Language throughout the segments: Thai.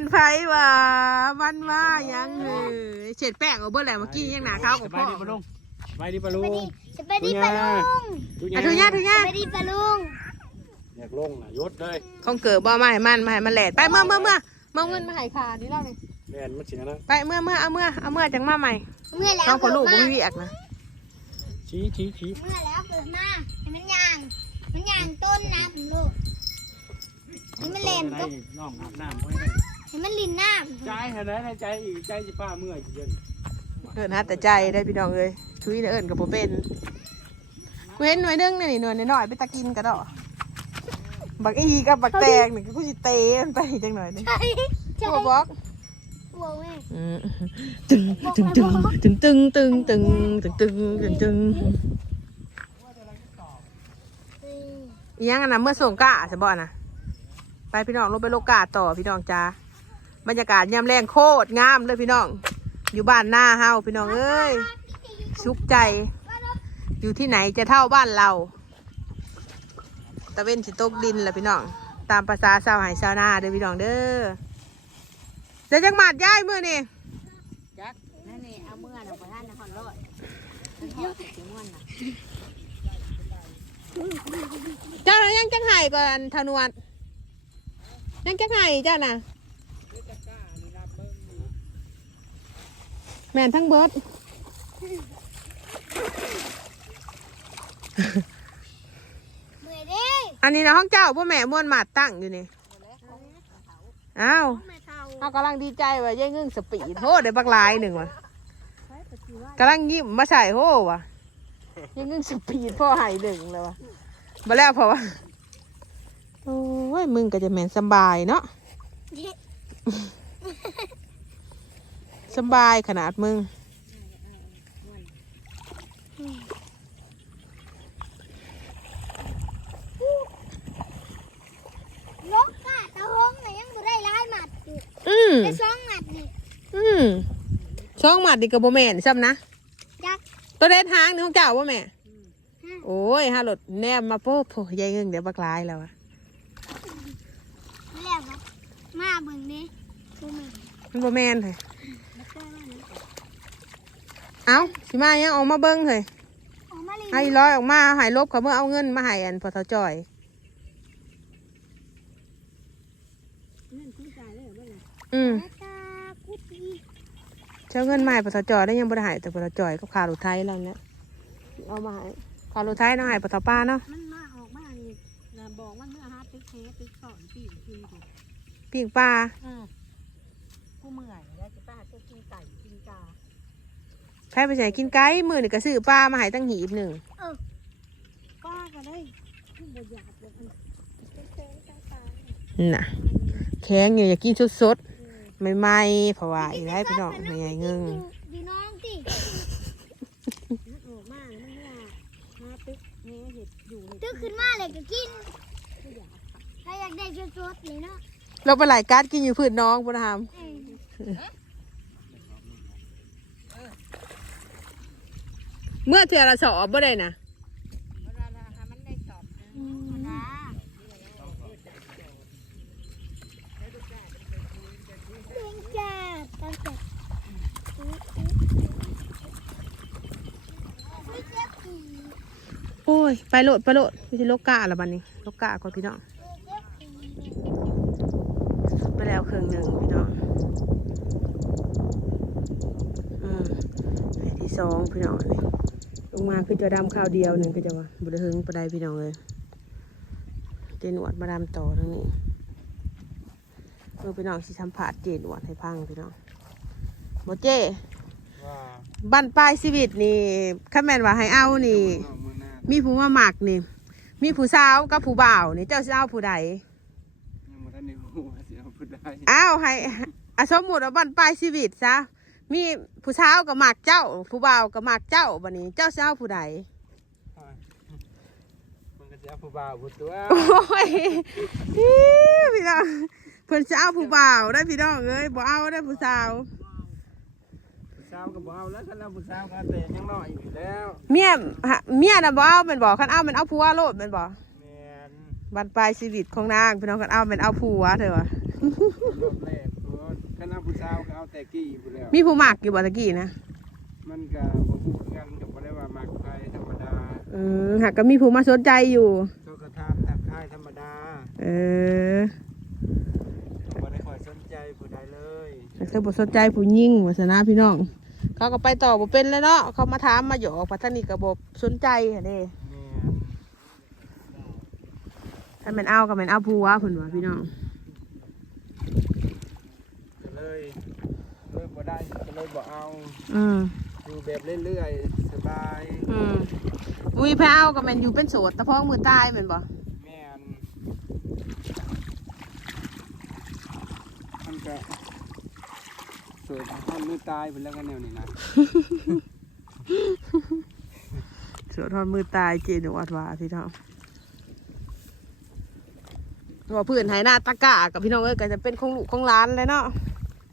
นไผว่ามันว่ายังเลยเฉดแป้งเอาเบิ่แหละเมื่อกี้ยังหนาข้าวสกับบาพ่ยอดีปะลุงสบายดีปะลุงสบายดีปะลุงอะทุญาทุญาสบายดีปะลุงอยากลงน่ะยศเลยของเกิดบ่มาให้มันมาให้มันแหลดไปเมื่อเมื่อเมื่อเมื่อเงินมาให้ขานี่เล่านี่แม่นมันเสียนะไปเมื่อเมื่อเอาเมื่อเอาเมื่อจังมาใหม่เมื่อแล้วน้องขอลูกเกิบ่ดมีมาเวียกนะชี้ชี้ชี้เมื่อแล้วเกิดมาให้มันย่างมันย่างต้นน้ำลูกให้มันเล่นก็น้องอาบน้ำไว้ให้ให้ มันลินน้ใจเห็นไหมในใจอีกใจสิป้าเมื่อยเย็นเอิ้นหาแต่ใจได้พี่น้องเอ้ยชุยเอิ้นกับบ่เป็นกูเห็นหน่วยหนึงนี่นี่หน่วยน้อยๆไปตะกินกระดอกบักอีกับบักแตงนี่กูสิเตะมันไปจังหน่อยหนึงำใช่ใช่กูบอกหัวแม่อืมตึงตึงตึงตึงตึงตึงตึงตึงตึงตึงอืมอีหยังอันนะเมื่อส่งกะจะบอกนะไปพี่น้องลงไปโลกาต่อพี่น้องจ้า บรรยากาศยามแรงโคตรงามเลยพี่น้อง อยู่บ้านหน้าเฮาพี่น้องเอ้ยสุขใจ อยู่ที่ไหนจะเท่าบ้านเราตะเว้นสิตกดินแหละพี่น้อง ตามภาษาชาวไห่ชาวนาเด้อพี่น้องเด้อเดี๋ยวจังหมัดย้ายมือนี่จักนั่นนี่เอาเมื่อน่ะบ่ทันนครร้อยมันทอดสิม่วนน่ะเจ้าน่ะยังจังไห้ก่อนธนวัฒน์ยังจังไห้เจ้าน่ะ แม่นทั้งเบิดเมื่อเด้อันนี้นะห้องเจ้าพ่อแม่ม้วนหมาดตั้งอยู่นี่อ้าวแม่เท่าเขากำลังดีใจว่าย่ายงึ่งสปีดโหได้บักหลายหนึ่งว่ะกำลังยิ้มมาใส่โหว่ะย่ายงึ่งสปีดพ่อใหายหนึ่งเลยวะมาแล้วเพราะว่าโอ้ยมึงก็จะแม่นสำบายเนาะ สำบายขนาดมึง ลกกะตะหงน่ะยังบ่ได้ร้ายหมัดอยู่อืมได้สองหมัดนี่ อืมช่องหมัดดีกับโบแมนซ้ำนะจักตัวเด็ดทางนี่ของเจ้าว่าแม่ฮะโอ้ยฮาหลดแนบมาโป๊ะโผยายเงิงเดี๋ยวบักลายแล้วอะแล้วครับมาเบิ่งนี่ดูแม่มันโบแมนเลยบ่เคยว่านะ เอ้าสิมายังออกมาเบิ้งเลยออกมาลินไอ้ร้อยออกมาใหายลบเขาเมื่อเอาเงินมาใหายอันพอเทาจ่อยนั่นคุณจ่ายเลยเหรอบ่ล่ะอืมตากุดอีเจ้าเงินมาใหายพอเทาจ่อยได้ยังบ่ได้ใหายแต่พอเทาจ่อยก็ขาดรถไทยแล้วเนี่ยเอามาใหายขาดรถไทยเนาะใหายพอเทาป้าเนาะมันมาออกมานี่น่ะบอกมันเมื่อหาตึกแท้ตึกสอนปีนกินอยู่ปิ้งปลาอือผู้เมื่อยแล้วสิป้าจะกินไก่กินกา แพ้ไปใส่กินไก่มือนี่ก็ซื้อปลามาใหายตั้งหีบหนึ่งป้าก็ได้ผู้บ่อยากแบบอันน่ะ แข็งอยู่อยากกินสดๆใหม่ๆเพราะว่าอีไรพี่น้องไม่ใหญ่เงิงดีน้องติมันออกมาแล้วมันว่าหาตึกแท้เห็ดอยู่ในตึกขึ้นมาเลยก็กินถ้าอยากได้สดๆเลยเนาะเราไปหลายการดกินอยู่พืชน้องพุทธาม เมื่อเทอละสอบบ่ได้นะโอ้ย ไปโหลด ไปโหลดไม่ใช่โลกาละบันนี้โลกกาก่อนพี่น้องไปแล้วเครื่งหนึ่งพี่น้องอืมที่สองพี่น้องเลย งมาคือจะดำข้าวเดียวหนึ่งก็จะว่าบุได้หึงปได้พี่น้องเลยเจนหนวดมาดำต่อทั้งนี้เออพี่น้องสิสัมผัสเจนหนวดให้พังพี่น้องโมเจว่าบันปลายชีวิตนี่ข้าแม่นว่าให้เอานี่น้องมือหน้ามีผู้มาหมักนี่ มีผู้สาวกับผู้บ่าวนี่เจ้าสิเอาผู้ใดยังมาได้ในหัวเสียพูดได้อ้าวให้อะสมมุติว่าบันปลายชีวิตซะ มีผู้สาวกับหมักเจ้า ผู้บ่าวกับหมักเจ้าบัดนี้ เจ้าสิเอาผู้ใดมันก็จะผู้บ่าวผู้ตัวโอ้ยอิ๊วพี่น้องเพิ่นสิเอาผู้บ่าวได้พี่น้องเอ้ยบ่เอาได้ผู้สาวผู้สาวก็บ่เอาแล้วคันเราผู้สาวก็แต่ยังน้อยอยู่แล้วเมียหะเมียน่ะบ่เอาแม่นบ่คันเอาแม่นเอาผัวโลดแม่นบ่แม่นบันปลายชีวิตของนางพี่น้องคันเอาแม่นเอาผัวเถอะ สาวก็เอาแต่กี้พุ่นแล้ว มีผู้มักอยู่บ่ตะกี้นะ มันก็บ่ฮู้คือกันก็บ่ได้ว่ามักใครธรรมดาเออหากก็มีผู้มาสนใจอยู่ก็กระทำทักทายธรรมดาเออก็บ่ได้ค่อยสนใจผู้ใดเลยแต่เธอบ่สนใจผู้หญิงว่าสนะพี่น้อง เขาก็ไปต่อบ่เป็นเลยเนาะ เขามาถามมาหยอกพัฒนี่ก็บ่สนใจหั่นเด้แม่นถ้าแม่นเอาก็แม่นเอาผัวเพิ่นว่าพี่น้องก็ เลยเลยบ่ได้ก็เลยบ่เอาอืมอยู่แบบเรื่อยๆสบายอืมอุ้ยแพ้เอาก็แม่นอยู่เป็นโสดแต่พ้องมือตายแม่นบ่แม่นมันก็สวยท่านมือตายไปแล้วกันแนวนี้นะโสดทอนมือตายเจนวัดว่าพี่น้องว่าพื้นไหหน้าตะกะกับพี่น้องเอ้ยก็จะเป็นของลูกของร้านเลยเนาะ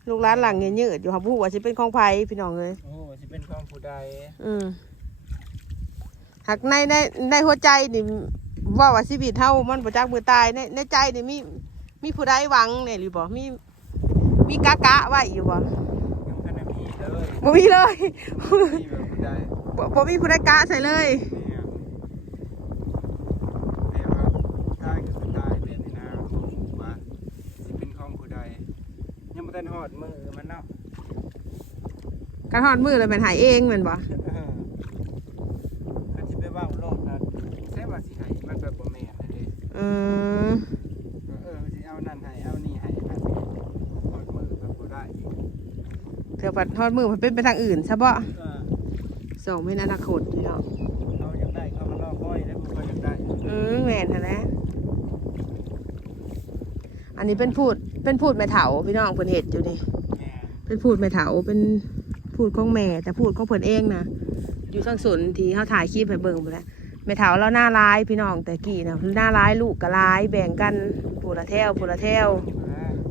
ลูกร้านหลังเงี้ยยืดอยู่ครับผู้ว่าสิเป็นของไผพี่น้องเอ้ยโอ้สิเป็นของผู้ใดอืมหากในในในหัวใจนี่ว่าว่าชีวิตเท่ามันประจักมือตายในในใจนี่มีมีผู้ใดหวังเนี่ยหรือบ่มีมีกะกะไว้อยู่บ่ยังพันธมีเลยบ่มีเลยมีแบบผู้ใดบ่บ่มีผู้ใดกะใส่เลย เนี่ยแต่ว่าตายก็คือตายแบบนี้นะบ่รู้ว่าสิเป็นของผู้ใดยังบ่ ทันฮอดมือมันเนาะการทอดมือเลยเป็นหายเองแมันบ่เออคันสิไปเว้าโลดนะแซ่ว่าสิให้มันแบบบ่แม่นนะเด้อืมเออสิเอานั่นให้เอานี่ให้ให้ฮอดมือแบบบ่ได้เธอปัดทอดมือมันเป็นไปทางอื่นซะบ่เออส่งไม่นานาคตพี่น้องเราอยากได้เขามาล่อค่อยแล้วบ่ค่อยอยากได้ อืมแม่นหั่นแหละอั นนี้เป็นพูดเป็นพูดแม่เถาพี่น้องเพิ่นเฮ็ดอยู่นี่แม่เป็นพูดแม่เถาเป็นพูดของแม่ แต่พูดของเพิ่นเองนะอยู่ทางสนที่เขาถ่ายคลิปให้เบิ่งไปแล้วแม่เถาเราหน้าร้ายพี่น้องแต่กี้นะหน้าร้ายลูกก็ร้าย แบ่งกันผู้ละแถวผู้ละแถว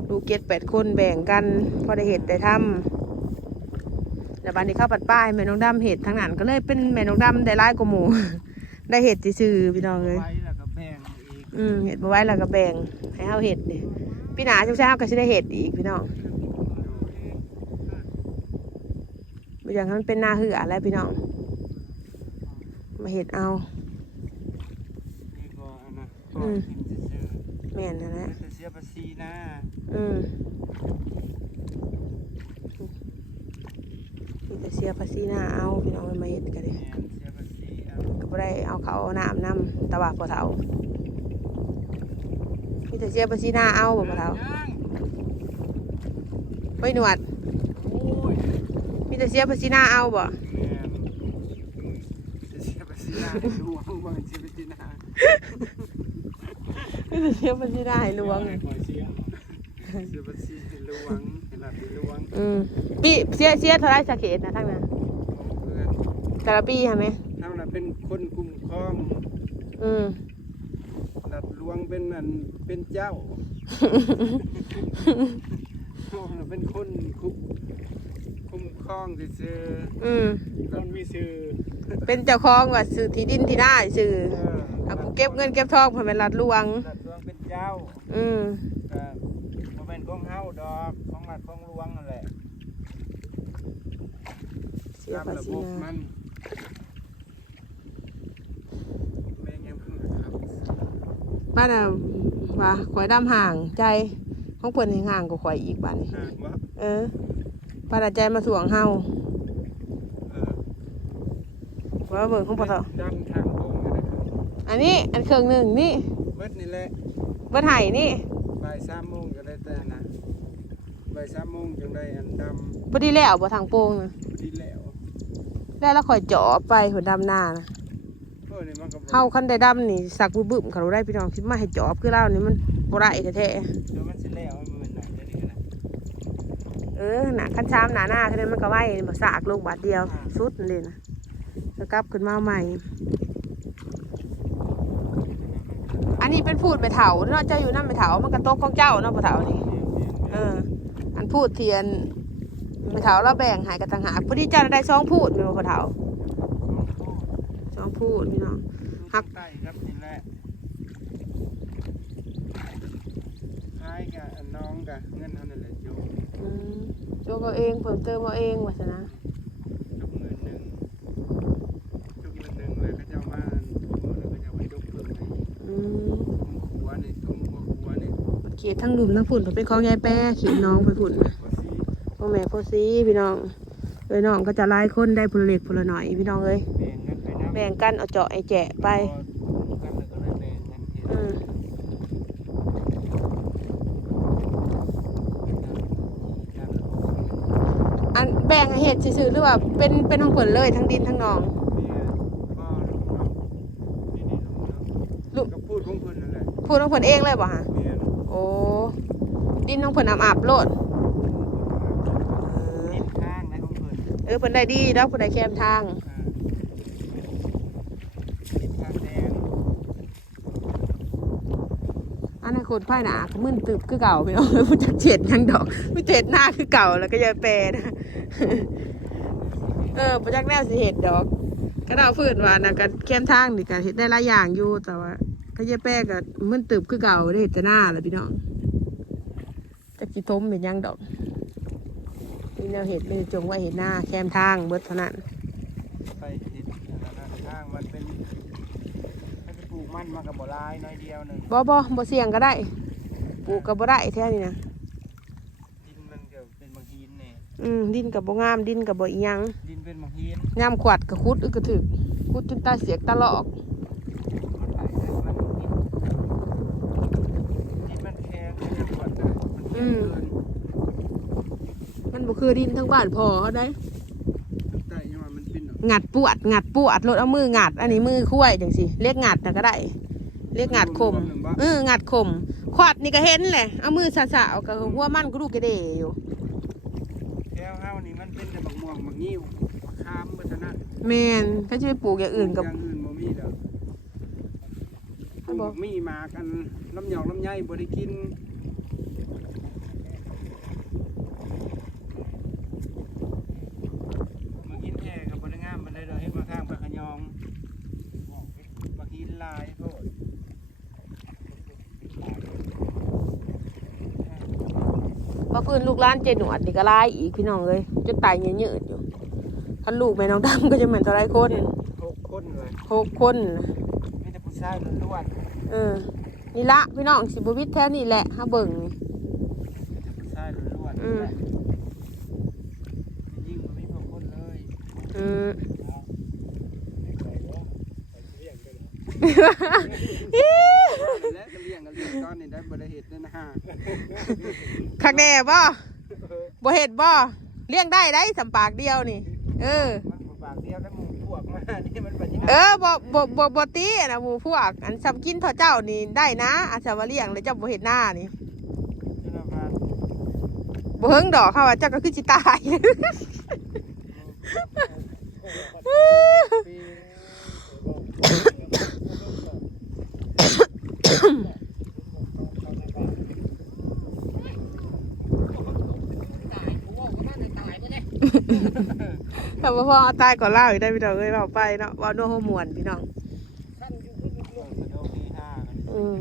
ลูกเก็ดแปดคนแบ่งกัน พอได้เห็ดได้ทำแล้วบันนี้เข้าปัดป้ายแม่น้องดำเห็ดทั้งนั้นก็เลยเป็นแม่น้องดำได้ร้ายกว่าหมูได้เห็ดซื่อๆพี่น้องเลยไว้แล้วก็แบ่งอีกอืมเห็ดมาไว้แล้วก็แบ่งให้เฮาเห็ดนี่ พี่หนาเช้าๆก็จะได้เห็ดอีกพี่น้องบอย่างนั้นเป็นหน้าเหือแล้วพี่น้อง มาเห็ดเอานี่ก็อันนะอืมกินซื่อแม่นนะๆนะจะเสียภาษีนะอืมมีแต่เสียภาษีหน้าเอาพี่น้องเลยมาเห็ดกันเลยแม่นเสียภาษีเอาก็บ่ได้เอาเขาเอาน้ำนำตะว่าพอเฒ่า มีแต่เสียภาษีหน้าเอาบ่พอเฒ่ายังเฮ้ยหนวดโอ้ยมีแต่เสียภาษีหน้าเอาบ่แม่นจะเสียภาษีนะดูว่ามันเสียภาษีนะมีแต่เสียภาษีหน้าให้หลวงเสียเสียภาษีให้หลวงให้หลับให้หลวงอืมปีเสียเสียเท่าไรสักเขตนะทั้งนั้นเพื่อนแต่ละปีใช่ไหมเท่านั้นเป็นคนคุ้มครอง อืมหลับหลวง เป็นนั่นเป็นเจ้าเราเป็นคนคุ้มคุ้มครองซื่ออืมๆคนมีซื่อเป็นเจ้าของว่าซื้อที่ดินที่ได้ซื้อเออเอากูเก็บเงินเก็บทองเพื่อเป็นรัดหลวงหลับหลวงเป็นเจ้าอืมก็บ่เป็นของเฮาดอกของหลัดของหลวงนั่นแหละเสียตามภาระษีบบหมัน้าน แม่งยังเพิ่งครับ บ้านน่ะว่าข่อยดำห่างใจของเพิ่นให้ห่างกว่าข่อยอีกบ้านนี้อ่านว่าเออป้าดาใจมาถ่วงเฮาเออว่าเบิ่งของพ่อเฒ่าดันทางโค้งนี่นะครับอันนี้อันเครื่องหนึ่งนี่เบิดนี่แหละเบิ่ไห้นี่บ่ายสามโมงก็ได้แต่นะบ่ายสามโมงจังได้อันดพอดีแล้วบ่ทางโป่งนะำดีแล้วได้แล้วข่อยเจาะไปหัวดำหน้านะเออนี่มันก็บ่ เฮาคันได้ดำนี่สักบึ้มๆเขาได้พี่น้องคิดมาให้เจาะคือเรานี่มันบ่ได้แท้เดี๋ยวมันสิแล้วมันเป็นไหนได้ดีกันนะๆเออหน้าคันชามหน้าหน้าคือนั้นมันก็ไว้บ่สากลงบาดเดียวสุดนั่นเลยนะแล้วกลับขึ้นมาใหม่ อันนี้เป็นพูดไปเถาเนาะเจ้าอยู่นั่นไปเถามันกระตกของเจ้าเนาะไปเถานี่เออ อันพูดเทียนไปเถาเราแบ่งใหายกันต่างหากพอดีเจ้าได้สองพูดมีบ่ไปเถา สองพูดพี่น้องหักใต้ครับนี่แหละคล้ายกับน้องกับเงินเท่านั้นแหละโยมอืมตัวก็เองเพิ่มเติมเอาเองว่าซะนะจุกเงินหนึ่งจุกเงินหนึ่งเลยเขาจะเอามาแล้วก็จะเอาไปยกเพิ่มให้อืมหัวนี่ตรงหัวหัวนี่เขียดทั้งหลุมทั้งฝุ่นเพิ่นเป็นของยายแป้เขียดน้องไปฝุ่นก็ซีพ่อแม่พ่อซีพี่น้องเอ้ยน้องก็จะหลายคนได้ผลเล็กผลหน่อยพี่น้องเอ้ย แบ่งกันไปน้ำแบ่งกันเอาเจาะไอ้แจะไปกันแล้วก็เลยแบ่งกันเห็นอืมอันแบ่งให้เห็ดซื่อๆหรือว่าเป็นเป็นของเพิ่นเลยทั้งดินทั้งหนองลูกก็พูดของเพิ่นนั่นแหละพูดของเพิ่นเองเลยบ่ฮะแม่นโอ้ดินของเพิ่นอาบอาบโลดดินข้างในของเพิ่นเออเพิ่นได้ดีแล้วเพิ่นได้แคมทางดินข้างแดง อนาคตภาหนาก็มึนตึบคือเก่าพี่น้องผู้จักเจ็ดยังดอกผู้เจ็ดหน้าคือเก่าแล้วก็ยายแปรนะเออประจักแนวสิเห็ดดอกก็ดาฝืนว่านะก็แคมทางนี่ก็เห็ดได้หลายอย่างอยู่แต่ว่าก็ยายแปรก็มึนตึบคือเก่าได้เห็ดแต่หน้าแหละพี่น้องจักจิทมเป็นยังดอกนี่แนวเห็ดไม่ได้จงว่าเห็ดหน้าแคมทางเบิดเท่านั้น ใส่ดินอันนั้นนะข้างมันเป็น มันจะปลูกมันมากับบ่หลายน้อยเดียวหนึงบ่บ่บ่เสี่ยงก็ได้ ปลูกก็บ่ได้แท้นี่นะดินมันก็เป็นบางหินนี่อืมดินกับบ่งามดินกับบ่อีหยังดินเป็นบางหินยามขวัดก็คุดอึกกระถึกคุดจนตาเสียกตาลอก มันไหลได้มันดินดินมันแข็งมันยังกดได้มันแข็งเกินมันบ่คือดินทั้งบ้านพอเขาได้ งัดปวดงัดปวดรถเอามืองัด อันนี้มือคุ้ยจังสิเรียกงัดน่ะก็ได้ เรียกงัดคมเอองัดคมขวัดนี่ก็เห็นแหละเอามือสะๆเอากับหัวมันก็ดูกระเดอยู่แก้วเฮานี่มันเป็นแต่บักม่วงบักงิ้วบักขามบักทะนะแมนเขาจะไปปลูกอย่างอื่นกับอย่างอื่นบ่มีแล้วปลูกบักมีหมากอันลำหยองลำไยบ่ได้กินมากินแท้กับบ่ได้งามมันได้ดอกเฮ็ดมาข้างปลาขะยองบักหินลายโพด ว่าคืนลูกร้านเจนหนวดนี่ก็ลายอีกพี่น้องเลยจนตายเยืดๆอยู่ท่านลูกแม่น้องดำก็จะเหมือนเท่าไรคนหกคนเลยหกคนมีแต่ผู้ชายล้วนเออนี่ละพี่น้องสิบวิทแถวนี่แหละฮะเบิ่งนี่ๆมีแต่ผู้ชายล้วนอืมยิ่งบ่มีพวกคนเลยอืมและก็เลี้ ยงกันเลี้ยงตอนนี้ได้บ่ได้เฮ็ดนั่นนะฮะคักแน่บ่บ่เห็ดบ่เลี้ยงได้ได้สำปากเดียวนี่ เออ มันบ่ปากเดียวแล้วหมู่พวกมานี่มันปัญญาเออบ่บ่บ่บ่ตีอะนะหมู่พวก อันสำกินเท่าเจ้านี่ได้นะอาจจะว่าเลี้ยงแล้วเจ้าบ่เห็ดหน้านี่จุลภาบ่เฮิงดอกเขาว่าเจ้าก็คือสิตายปี ถ้าว่าพ่อตายก่อนเล่าอีกได้พี่น้องเอ้ยเว้าไปเนาะเว้าโน้โฮมวนพี่น้องโดนีห้ากันอืม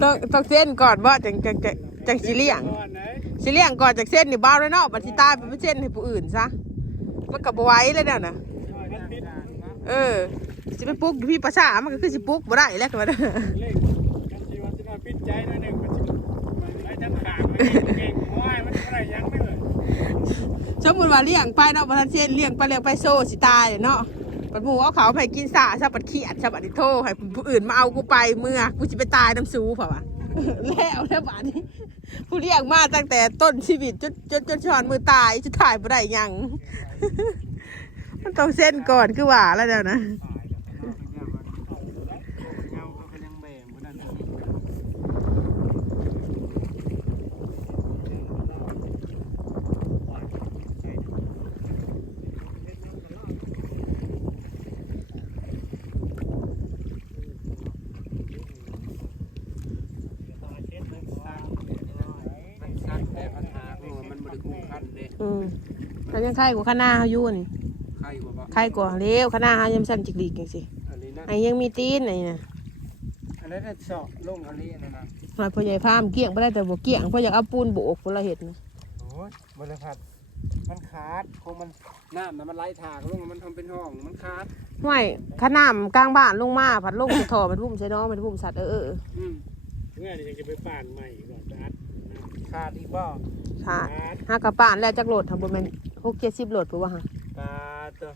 ต้องต้องเส้นก่อนว่าจังจังจังจังสิเลี้ยงสิเลี้ยงก่อนจากเส้นนี่บ้าวแล้วเนาะบัดสิตายไปเป็นเส้นให้ผู้อื่นซะมันก็บ่ไหวเลยเด้อน่ะเออ สิไปปลุกอยู่พี่ประชามันก็คือสิปลุกบ่ได้แล้วก็ว่าเด้อเลขกันที่ว่าจะมาปิดใจหน่อยหนึ่งมันจะมันไอ้จังขางมันเก่งห้อยมันอะไรยังไม่เลยสมมุติว่าเลี้ยงไปเนาะบ่ทันเส้นเลี้ยงไปเลี้ยงไปโซ่สิตายเลยเนาะปัดหมู่เอาเขาไปกินสาซะปัดขี้อัดซะปัดสิโทษให้ผู้อื่นมาเอากูไปเมื่อกูสิไปตายน้ำสูเปล่าวะแล้วแล้วบาดนี้ผู้เลี้ยงมาตั้งแต่ต้นชีวิตจนจนจนชอนมือตายจะถ่ายบ่ได้หยังมันต้องเส้นก่อนคือว่าแล้วเดี๋ยวนะ มันบริกูคันเด้ อืมเขายังไข่กว่าข้างหน้าเขาอยู่นี่คัข่กว่าบ่ใครกว่าเร็วคณะหายำสั่นจิกลีกจังสิอันนี้นะไอ้ยังมีตีนไอ้น่ะอันนั้นน่ะเสาะลงอันนี้นะนะหน่อยพ่อใหญ่พามเกี้ยงบ่ได้แต่บ่เกี้ยงเพราะอยากเอาปูนโบกคนละเห็ดนะโอ้ยบริพัดมันขาดคงมันน้ำน่ะมันไหลถากลงมันทำเป็นห้องมันขาดห้วยขนามกลางบ้านลงมาผัดลงใส่ท่อมันพุ่มใส่น้องมันพุ่มสัตว์เออเอออืมเมื่อนี่ยังจะไปป่านใหม่ก่อนจะอัด ขาดอีกบ่ค่ะอัดหากระป่านแล้วจักโหลดทำบ่แม่น6 70โหลดปุ๊บว่าฮะขาดตัว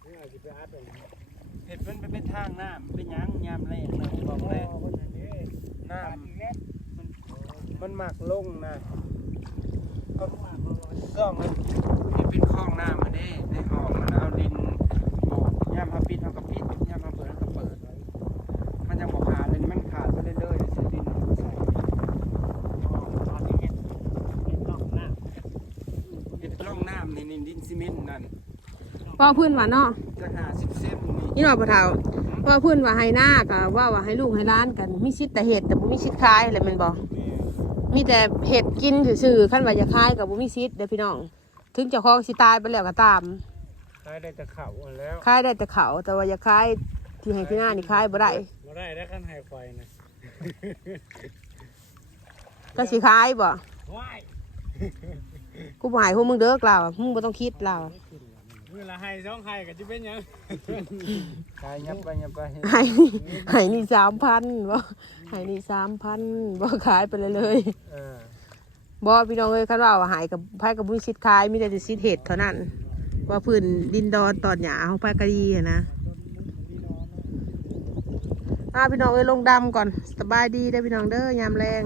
เมื่อจะไปอัดเลยเห็ดมันไปเป็นทางน้ำเป็นหยังยามแรงนะบอกเลยน้ำมันมันหมักลงนะก็ก็มันเห็ดเป็นคลองน้ำมันเด้ในห้องมันเอาดินโบกยามเขาปิดเขาก็ปิดยามเขาเปิดเขาก็เปิด มันยังบอกขาดเลยมันขาดไปเรื่อยๆเสียดินเอามาใส่ ตอนนี้เห็นเห็นนอกหน้า เห็ดร่องน้ำในในดิน ซีเมนต์นั่นพ่อพื้นว่าเนาะจะหาสิบเส้นนี่นี่หน่อยพ่อเฒ่าพ่อพื้นว่าให้หน้าก็ว่าว่าให้ลูกให้ร้านกันมีสิทธิ์แต่เห็ดแต่บ่มีสิทธิ์ขายแหละแม่นบ่มีแต่เห็ดกินซื่อๆคันว่าจะขายก็บ่มีสิทธิ์เด้อพี่น้อง ถึงเจ้าของสิตายไปแล้วก็ตามตายได้แต่เข่าอันแล้วขายได้แต่เขาแต่ว่าอย่าขายที่ให้พี่หน้านี่ขายบ่ได้มาได้ได้ขั้นไฮไฟนะก็สิขายบ่ว้าย กูบ่ใหายพวกมึงเด้อกล่าวมึงบ่ต้องคิดล่าวเมื่อละไฮสองไฮก็จะเป็นหยังตายยับไปยับไปใหายนี่ใหายนี่สามพันบ่ใหายนี่สามพันบ่ขายไปเลยเลยเออบ่พี่น้องเอ้ยคันว่าว่าใหายกับไผกับมุ้ยชิดขายมีแต่สิทธิ์เห็ดเท่านั้น ว่าพื้นดินดอนตอนหยาของไผกะดีอะนะอ่าพี่น้องเอ้ยลงดำก่อนสบายดีเด้อพี่น้องเด้อยามแรง